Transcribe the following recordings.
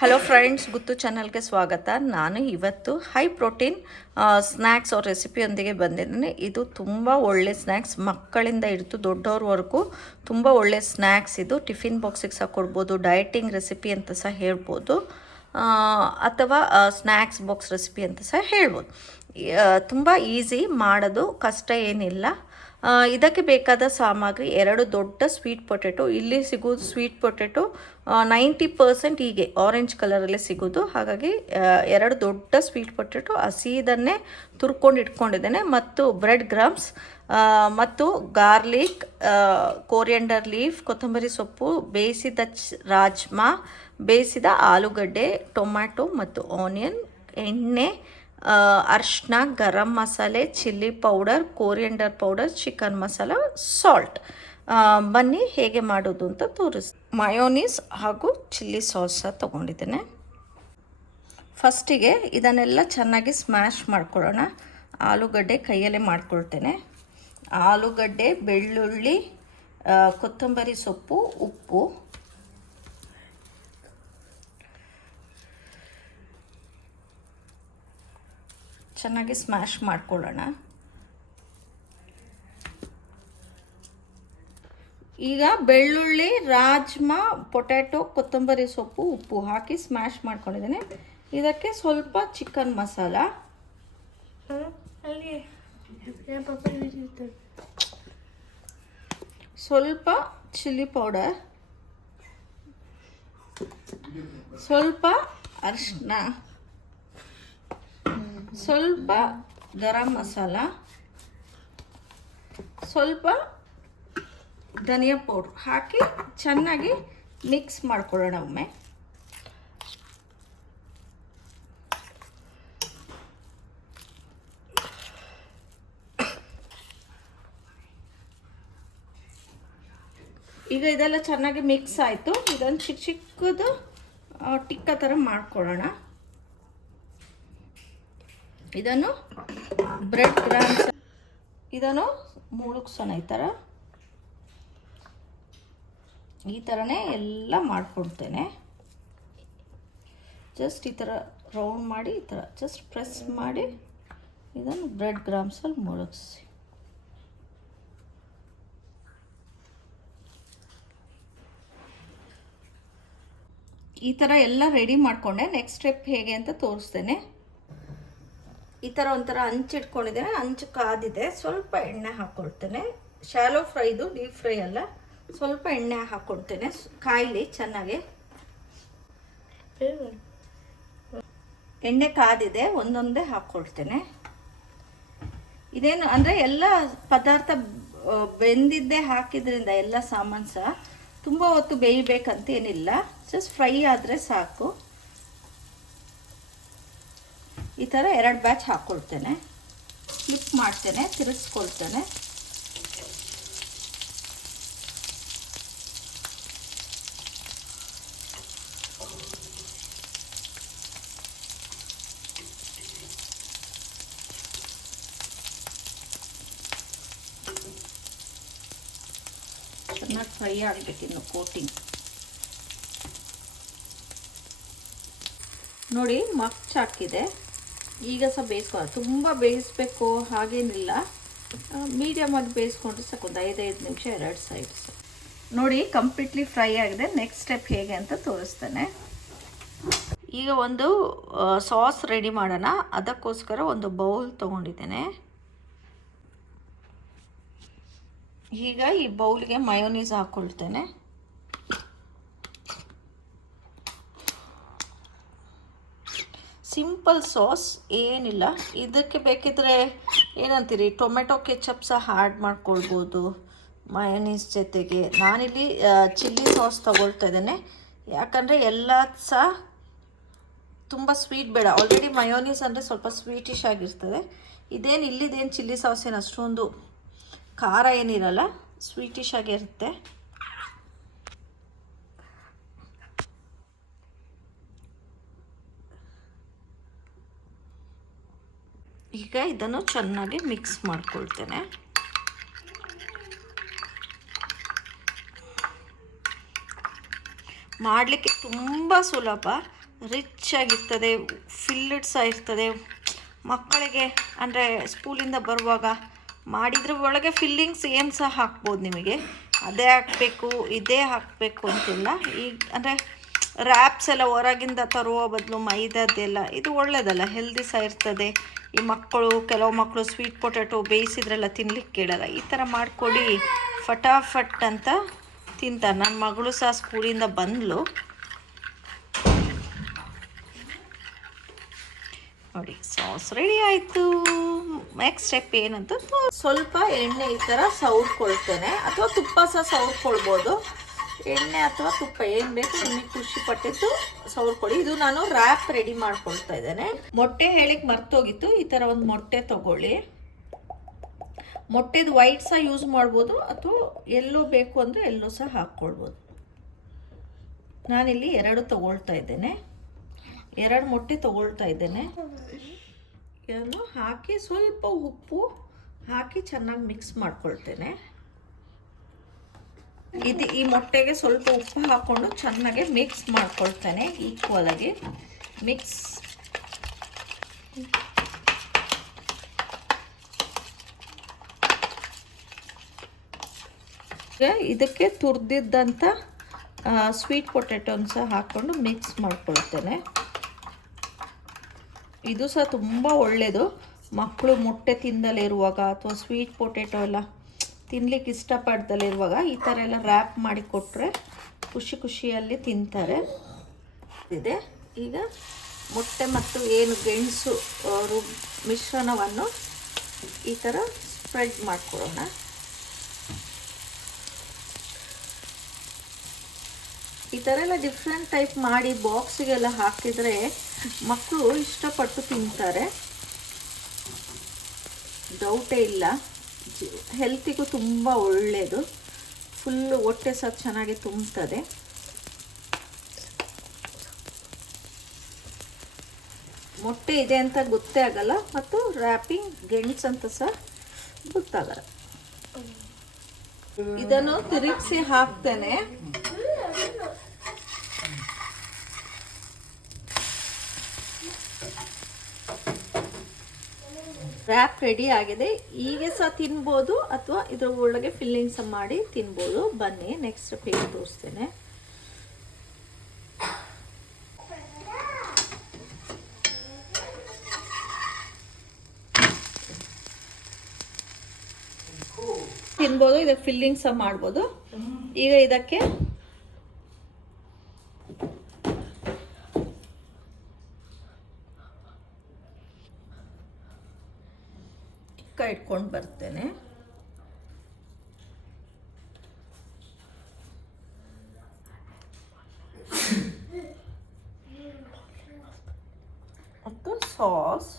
Hello friends, ಗುತ್ತು ಚಾನಲ್ಗೆ ಸ್ವಾಗತ. ನಾನು ಇವತ್ತು ಹೈ ಪ್ರೋಟೀನ್ ಸ್ನ್ಯಾಕ್ಸ್ ಅವ್ರ ರೆಸಿಪಿಯೊಂದಿಗೆ ಬಂದಿದ್ದೀನಿ. ಇದು ತುಂಬ ಒಳ್ಳೆ ಸ್ನ್ಯಾಕ್ಸ್, ಮಕ್ಕಳಿಂದ ಹಿಡಿದು ದೊಡ್ಡವ್ರವರೆಗೂ ತುಂಬ ಒಳ್ಳೆ ಸ್ನ್ಯಾಕ್ಸ್. ಇದು ಟಿಫಿನ್ ಬಾಕ್ಸಿಗೆ ಸಹ ಕೊಡ್ಬೋದು, ಡಯಟಿಂಗ್ ರೆಸಿಪಿ ಅಂತ ಸಹ ಹೇಳ್ಬೋದು, ಅಥವಾ ಸ್ನ್ಯಾಕ್ಸ್ ಬಾಕ್ಸ್ ರೆಸಿಪಿ ಅಂತ ಸಹ ಹೇಳ್ಬೋದು. ತುಂಬ ಈಸಿ, ಮಾಡೋದು ಕಷ್ಟ ಏನಿಲ್ಲ. ಇದಕ್ಕೆ ಬೇಕಾದ ಸಾಮಗ್ರಿ: 2 ದೊಡ್ಡ ಸ್ವೀಟ್ ಪೊಟೆಟೊ. ಇಲ್ಲಿ ಸಿಗೋದು ಸ್ವೀಟ್ ಪೊಟೆಟೊ 90% ಹೀಗೆ ಆರೆಂಜ್ ಕಲರಲ್ಲೇ ಸಿಗೋದು. ಹಾಗಾಗಿ 2 ದೊಡ್ಡ ಸ್ವೀಟ್ ಪೊಟೆಟೊ ಹಸಿದನ್ನೇ ತುರ್ಕೊಂಡು ಇಟ್ಕೊಂಡಿದ್ದೇನೆ. ಮತ್ತು ಬ್ರೆಡ್ ಗ್ರಾಮ್ಸ್, ಮತ್ತು ಗಾರ್ಲಿಕ್, ಕೋರಿಯಂಡರ್ ಲೀಫ್, ಕೊತ್ತಂಬರಿ ಸೊಪ್ಪು, ಬೇಯಿಸಿದ ರಾಜ್ಮಾ, ಬೇಯಿಸಿದ ಆಲೂಗಡ್ಡೆ, ಟೊಮ್ಯಾಟೊ ಮತ್ತು ಆನಿಯನ್, ಎಣ್ಣೆ, ಅರಿಶಿನ, garam masala, chilli powder, coriander powder, chicken masala, salt. ಬನ್ನಿ ಹೇಗೆ ಮಾಡೋದು ಅಂತ ಮಯೋನೀಸ್ ಹಾಗೂ ಚಿಲ್ಲಿ ಸಾಸ್ ತೊಗೊಂಡಿದ್ದೇನೆ. ಫಸ್ಟಿಗೆ ಇದನ್ನೆಲ್ಲ ಚೆನ್ನಾಗಿ ಸ್ಮ್ಯಾಶ್ ಮಾಡ್ಕೊಳ್ಳೋಣ. ಆಲೂಗಡ್ಡೆ ಕೈಯಲ್ಲೇ ಮಾಡ್ಕೊಳ್ತೇನೆ. ಆಲೂಗಡ್ಡೆ, ಬೆಳ್ಳುಳ್ಳಿ, ಕೊತ್ತಂಬರಿ ಸೊಪ್ಪು, ಉಪ್ಪು, ಚೆನ್ನಾಗಿ ಸ್ಮ್ಯಾಶ್ ಮಾಡ್ಕೊಳ್ಳೋಣ. ಈಗ ಬೆಳ್ಳುಳ್ಳಿ, ರಾಜ್ಮಾ, ಪೊಟ್ಯಾಟೊ, ಕೊತ್ತಂಬರಿ ಸೊಪ್ಪು, ಉಪ್ಪು ಹಾಕಿ ಸ್ಮ್ಯಾಶ್ ಮಾಡ್ಕೊಂಡಿದ್ದೇನೆ. ಇದಕ್ಕೆ ಸ್ವಲ್ಪ ಚಿಕನ್ ಮಸಾಲ, ಸ್ವಲ್ಪ ಚಿಲ್ಲಿ ಪೌಡರ್, ಸ್ವಲ್ಪ ಅರಿಶಿನ, ಸ್ವಲ್ಪ ಗರಂ ಮಸಾಲ, ಸ್ವಲ್ಪ ಧನಿಯಾ ಪೌಡ್ರ್ ಹಾಕಿ ಚೆನ್ನಾಗಿ ಮಿಕ್ಸ್ ಮಾಡ್ಕೊಳ್ಳೋಣ ಒಮ್ಮೆ. ಈಗ ಇದೆಲ್ಲ ಚೆನ್ನಾಗಿ ಮಿಕ್ಸ್ ಆಯಿತು. ಇದನ್ನು ಚಿಕ್ಕ ಚಿಕ್ಕದು ಟಿಕ್ಕ ಥರ ಮಾಡ್ಕೊಳ್ಳೋಣ. ಇದನ್ನು ಬ್ರೆಡ್ ಗ್ರಾಮ್ಸ್, ಇದನ್ನು ಮುಳುಗ್ಸೋಣ. ಈ ಥರನೇ ಎಲ್ಲ ಮಾಡ್ಕೊಡ್ತೇನೆ. ಜಸ್ಟ್ ಈ ಥರ ರೌಂಡ್ ಮಾಡಿ, ಈ ಥರ ಜಸ್ಟ್ ಪ್ರೆಸ್ ಮಾಡಿ ಇದನ್ನು ಬ್ರೆಡ್ ಗ್ರಾಮ್ಸಲ್ಲಿ ಮುಳುಗಿಸಿ. ಈ ಥರ ಎಲ್ಲ ರೆಡಿ ಮಾಡಿಕೊಂಡೆ. ನೆಕ್ಸ್ಟ್ ಸ್ಟೆಪ್ ಹೇಗೆ ಅಂತ ತೋರಿಸ್ತೇನೆ. ಈ ಥರ ಒಂಥರ ಹಂಚಿಟ್ಕೊಂಡಿದ್ದೇನೆ. ಹಂಚು ಕಾದಿದೆ. ಸ್ವಲ್ಪ ಎಣ್ಣೆ ಹಾಕ್ಕೊಳ್ತೇನೆ. ಶಾಲೋ ಫ್ರೈದು, ಡೀಪ್ ಫ್ರೈ ಅಲ್ಲ. ಸ್ವಲ್ಪ ಎಣ್ಣೆ ಹಾಕ್ಕೊಳ್ತೇನೆ. ಕಾಯಿಲಿ ಚೆನ್ನಾಗಿ. ಎಣ್ಣೆ ಕಾದಿದೆ, ಒಂದೊಂದೇ ಹಾಕ್ಕೊಳ್ತೇನೆ. ಇದೇನು ಅಂದರೆ ಎಲ್ಲ ಪದಾರ್ಥ ಬೆಂದಿದ್ದೇ ಹಾಕಿದ್ರಿಂದ ಎಲ್ಲ ಸಾಮಾನು ಸಹ ತುಂಬ ಹೊತ್ತು ಬೇಯಬೇಕಂತೇನಿಲ್ಲ. ಜಸ್ಟ್ ಫ್ರೈ ಆದರೆ ಸಾಕು. ಈ ಥರ 2 ಬ್ಯಾಚ್ ಹಾಕ್ಕೊಳ್ತೇನೆ. ಫ್ಲಿಪ್ ಮಾಡ್ತೇನೆ, ತಿರುಗಿಸ್ಕೊಳ್ತೇನೆ. ಚೆನ್ನಾಗಿ ಫ್ರೈ ಆಗಬೇಕಿನ್ನು ಕೋಟಿಂಗ್. ನೋಡಿ, ಮಚ್ಚ ಹಾಕಿದೆ. ಈಗ ಸಹ ಬೇಯಿಸ್ಕೊಳ್ಳೋದು. ತುಂಬ ಬೇಯಿಸ್ಬೇಕು ಹಾಗೇನಿಲ್ಲ, ಮೀಡಿಯಮ್ ಆಗಿ ಬೇಯಿಸ್ಕೊಂಡ್ರೆ ಸಾಕು. ಒಂದು 5 ನಿಮಿಷ 2 ಸೈಡ್ಸ್. ನೋಡಿ, ಕಂಪ್ಲೀಟ್ಲಿ ಫ್ರೈ ಆಗಿದೆ. ನೆಕ್ಸ್ಟ್ ಸ್ಟೆಪ್ ಹೇಗೆ ಅಂತ ತೋರಿಸ್ತೇನೆ. ಈಗ ಒಂದು ಸಾಸ್ ರೆಡಿ ಮಾಡೋಣ. ಅದಕ್ಕೋಸ್ಕರ ಒಂದು ಬೌಲ್ ತೊಗೊಂಡಿದ್ದೇನೆ. ಈಗ ಈ ಬೌಲ್ಗೆ ಮಯೋನೀಸ್ ಹಾಕ್ಕೊಳ್ತೇನೆ. ಸಿಂಪಲ್ ಸಾಸ್, ಏನಿಲ್ಲ. ಇದಕ್ಕೆ ಬೇಕಿದ್ರೆ ಏನಂತೀರಿ, ಟೊಮೆಟೊ ಕೆಚಪ್ ಸಹ ಆ್ಯಡ್ ಮಾಡ್ಕೊಳ್ಬೋದು ಮಯೋನೀಸ್ ಜೊತೆಗೆ. ನಾನಿಲ್ಲಿ ಚಿಲ್ಲಿ ಸಾಸ್ ತೊಗೊಳ್ತಾ ಇದ್ದೇನೆ, ಯಾಕಂದರೆ ಎಲ್ಲ ಸಹ ತುಂಬ ಸ್ವೀಟ್ ಬೇಡ. ಆಲ್ರೆಡಿ ಮಯೋನೀಸ್ ಅಂದರೆ ಸ್ವಲ್ಪ ಸ್ವೀಟಿಶ್ ಆಗಿರ್ತದೆ. ಇಲ್ಲಿದೇನು ಚಿಲ್ಲಿ ಸಾಸ್ ಏನು ಅಷ್ಟೊಂದು ಖಾರ ಏನಿರಲ್ಲ, ಸ್ವೀಟಿಶ್ ಆಗಿರುತ್ತೆ. ಈಗ ಇದನ್ನು ಚೆನ್ನಾಗಿ ಮಿಕ್ಸ್ ಮಾಡ್ಕೊಳ್ತೇನೆ. ಮಾಡಲಿಕ್ಕೆ ತುಂಬ ಸುಲಭ. ರಿಚ್ ಆಗಿರ್ತದೆ, ಫಿಲ್ಲೆಡ್ ಸಹ ಇರ್ತದೆ. ಮಕ್ಕಳಿಗೆ ಅಂದರೆ ಸ್ಕೂಲಿಂದ ಬರುವಾಗ ಮಾಡಿದ್ರ ಒಳಗೆ ಫಿಲ್ಲಿಂಗ್ಸ್ ಏನು ಸಹ ಹಾಕ್ಬೋದು. ನಿಮಗೆ ಅದೇ ಹಾಕಬೇಕು ಇದೇ ಹಾಕಬೇಕು ಅಂತಿಲ್ಲ. ಈಗ ಅಂದರೆ ರ್ಯಾಪ್ಸ್ ಎಲ್ಲ ಹೊರಗಿಂದ ತರುವ ಬದಲು ಮೈದಾದ್ದೆಲ್ಲ ಇದು ಒಳ್ಳೆಯದಲ್ಲ, ಹೆಲ್ದಿ ಸಹ ಇರ್ತದೆ. ಈ ಮಕ್ಕಳು ಕೆಲವು ಮಕ್ಕಳು ಸ್ವೀಟ್ ಪೊಟ್ಯಾಟೊ ಬೇಯಿಸಿದ್ರೆಲ್ಲ ತಿನ್ಲಿಕ್ಕೆ ಕೇಳಲ್ಲ. ಈ ಥರ ಮಾಡಿಕೊಡಿ, ಫಟಾಫಟ್ ಅಂತ ತಿಂತಾರೆ. ನನ್ನ ಮಗಳು ಸಹ ಸ್ಕೂಲಿಂದ ಬಂದಳು ನೋಡಿ. ಸಾಸ್ ರೆಡಿ ಆಯಿತು. ನೆಕ್ಸ್ಟ್ ಸ್ಟೆಪ್ ಏನಂತ ಸ್ವಲ್ಪ ಎಣ್ಣೆ ಈ ಥರ ಸವರ್ಕೊಳ್ತೇನೆ, ಅಥವಾ ತುಪ್ಪ ಸಹ ಸವರ್ಕೊಳ್ಬೋದು. ಎಣ್ಣೆ ಅಥವಾ ತುಪ್ಪ ಏನು ಬೇಕು ನಿಮಗೆ ಖುಷಿ ಪಟ್ಟಿದ್ದು ಸವರ್ಕೊಳ್ಳಿ. ಇದು ನಾನು ರ್ಯಾಪ್ ರೆಡಿ ಮಾಡ್ಕೊಳ್ತಾ ಇದ್ದೇನೆ. ಮೊಟ್ಟೆ ಹೇಳಿಕ್ಕೆ ಮರ್ತೋಗಿತ್ತು. ಈ ಥರ ಒಂದು ಮೊಟ್ಟೆ ತಗೊಳ್ಳಿ. ಮೊಟ್ಟೆದು ವೈಟ್ ಸಹ ಯೂಸ್ ಮಾಡ್ಬೋದು, ಅಥವಾ ಎಲ್ಲೋ ಬೇಕು ಅಂದರೆ ಎಲ್ಲೋ ಸಹ ಹಾಕ್ಕೊಳ್ಬೋದು. ನಾನಿಲ್ಲಿ 2 ತಗೊಳ್ತಾ ಇದ್ದೇನೆ. 2 ಮೊಟ್ಟೆ ತಗೊಳ್ತಾ ಇದ್ದೇನೆ. ಇದನ್ನು ಹಾಕಿ ಸ್ವಲ್ಪ ಉಪ್ಪು ಹಾಕಿ ಚೆನ್ನಾಗಿ ಮಿಕ್ಸ್ ಮಾಡ್ಕೊಳ್ತೇನೆ. ಈ ಮೊಟ್ಟೆಗೆ ಸ್ವಲ್ಪ ಉಪ್ಪು ಹಾಕ್ಕೊಂಡು ಚೆನ್ನಾಗಿ ಮಿಕ್ಸ್ ಮಾಡ್ಕೊಳ್ತೇನೆ. ಈಕ್ವಲ್ ಆಗಿ ಮಿಕ್ಸ್. ಇದಕ್ಕೆ ತುರಿದಿದ್ದಂಥ ಸ್ವೀಟ್ ಪೊಟ್ಯಾಟೊನ ಸಹ ಹಾಕ್ಕೊಂಡು ಮಿಕ್ಸ್ ಮಾಡ್ಕೊಳ್ತೇನೆ. ಇದು ಸಹ ತುಂಬ ಒಳ್ಳೆಯದು. ಮಕ್ಕಳು ಮೊಟ್ಟೆ ತಿಂದಲೇ ಇರುವಾಗ ಅಥವಾ ಸ್ವೀಟ್ ಪೊಟ್ಯಾಟೊ ಎಲ್ಲ ತಿನ್ಲಿಕ್ಕೆ ಇಷ್ಟಪಡ್ದಲೇ ಇರುವಾಗ ಈ ಥರ ಎಲ್ಲ ರ್ಯಾಪ್ ಮಾಡಿ ಕೊಟ್ಟರೆ ಖುಷಿಯಲ್ಲಿ ತಿಂತಾರೆ. ಇದೆ ಈಗ ಮೊಟ್ಟೆ ಮತ್ತು ಏನು ಗೆಣಸು ಮಿಶ್ರಣವನ್ನು ಈ ಥರ ಸ್ಪ್ರೆಡ್ ಮಾಡ್ಕೊಳ್ಳೋಣ. ಈ ಥರ ಎಲ್ಲ ಡಿಫ್ರೆಂಟ್ ಟೈಪ್ ಮಾಡಿ ಬಾಕ್ಸಿಗೆಲ್ಲ ಹಾಕಿದರೆ ಮಕ್ಕಳು ಇಷ್ಟಪಟ್ಟು ತಿಂತಾರೆ, ಡೌಟೇ ಇಲ್ಲ. ಹೆಲ್ತಿಗೂ ತುಂಬ ಒಳ್ಳೆಯದು. ಫುಲ್ಲು ಹೊಟ್ಟೆ ಸಹ ಚೆನ್ನಾಗಿ ತುಂಬುತ್ತದೆ. ಮೊಟ್ಟೆ ಇದೆ ಅಂತ ಗೊತ್ತೇ ಆಗಲ್ಲ, ಮತ್ತು ರ್ಯಾಪಿಂಗ್ ಗೆಣಸು ಅಂತ ಸಹ ಗೊತ್ತಾಗಲ್ಲ. ಇದನ್ನು ತಿರುಗಿಸಿ ಹಾಕ್ತೇನೆ. ರ್ಯಾಪ್ ರೆಡಿ ಆಗಿದೆ. ಈಗ ಸಹ ತಿನ್ಬೋದು, ಅಥವಾ ಇದರ ಒಳಗೆ ಫಿಲ್ಲಿಂಗ್ಸ್ ಮಾಡಿ ತಿನ್ಬೋದು. ಬನ್ನಿ ನೆಕ್ಸ್ಟ್ ಪೇಜ್ ತೋರಿಸ್ತೇನೆ. ತಿನ್ಬೋದು, ಇದಕ್ಕೆ ಫಿಲ್ಲಿಂಗ್ಸ್ ಮಾಡ್ಬೋದು. ಈಗ ಇದಕ್ಕೆ ಇಟ್ಕೊಂಡು ಬರ್ತೇನೆ. ಮತ್ತು ಸಾಸ್,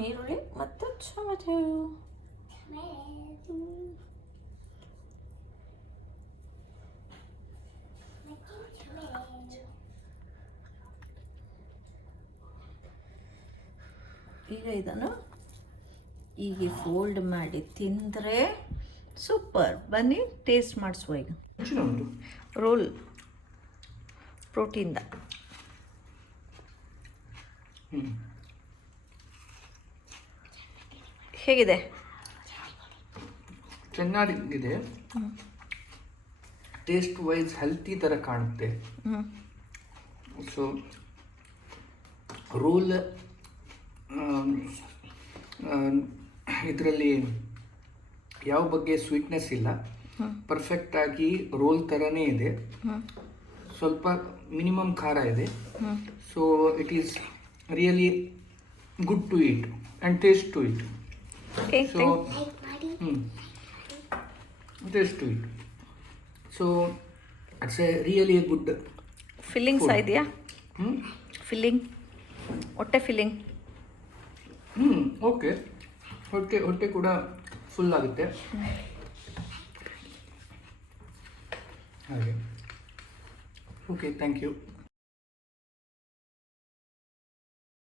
ನೀರುಳ್ಳಿ ಮತ್ತು ಟೊಮೆಟೊ. ಈಗ ಇದನ್ನು ಹೀಗೆ ಫೋಲ್ಡ್ ಮಾಡಿ ತಿಂದರೆ ಸೂಪರ್. ಬನ್ನಿ ಟೇಸ್ಟ್ ಮಾಡಿಸುವ. ಈಗ ರೋಲ್ ಪ್ರೋಟೀನ್ದ ಹೇಗಿದೆ? ಚೆನ್ನಾಗಿದೆ. ಟೇಸ್ಟ್ ವೈಸ್ ಹೆಲ್ತಿ ಥರ ಕಾಣುತ್ತೆ. ಸೊ ರೋಲ್ ಇದರಲ್ಲಿ ಯಾವ ಬಗ್ಗೆ ಸ್ವೀಟ್ನೆಸ್ ಇಲ್ಲ, ಪರ್ಫೆಕ್ಟಾಗಿ ರೋಲ್ ಥರನೇ ಇದೆ. ಸ್ವಲ್ಪ ಮಿನಿಮಮ್ ಖಾರ ಇದೆ. So it is really good to eat and taste to eat. So taste to eat. So it's a really a good filling ಸಹ ಇದೆಯಾ? ಫಿಲ್ಲಿಂಗ್, ಹೊಟ್ಟೆ ಫಿಲ್ಲಿಂಗ್. ಓಕೆ. ಹೊಟ್ಟೆ ಕೂಡ ಫುಲ್ ಆಗುತ್ತೆ ಹಾಗೆ. Okay, thank you.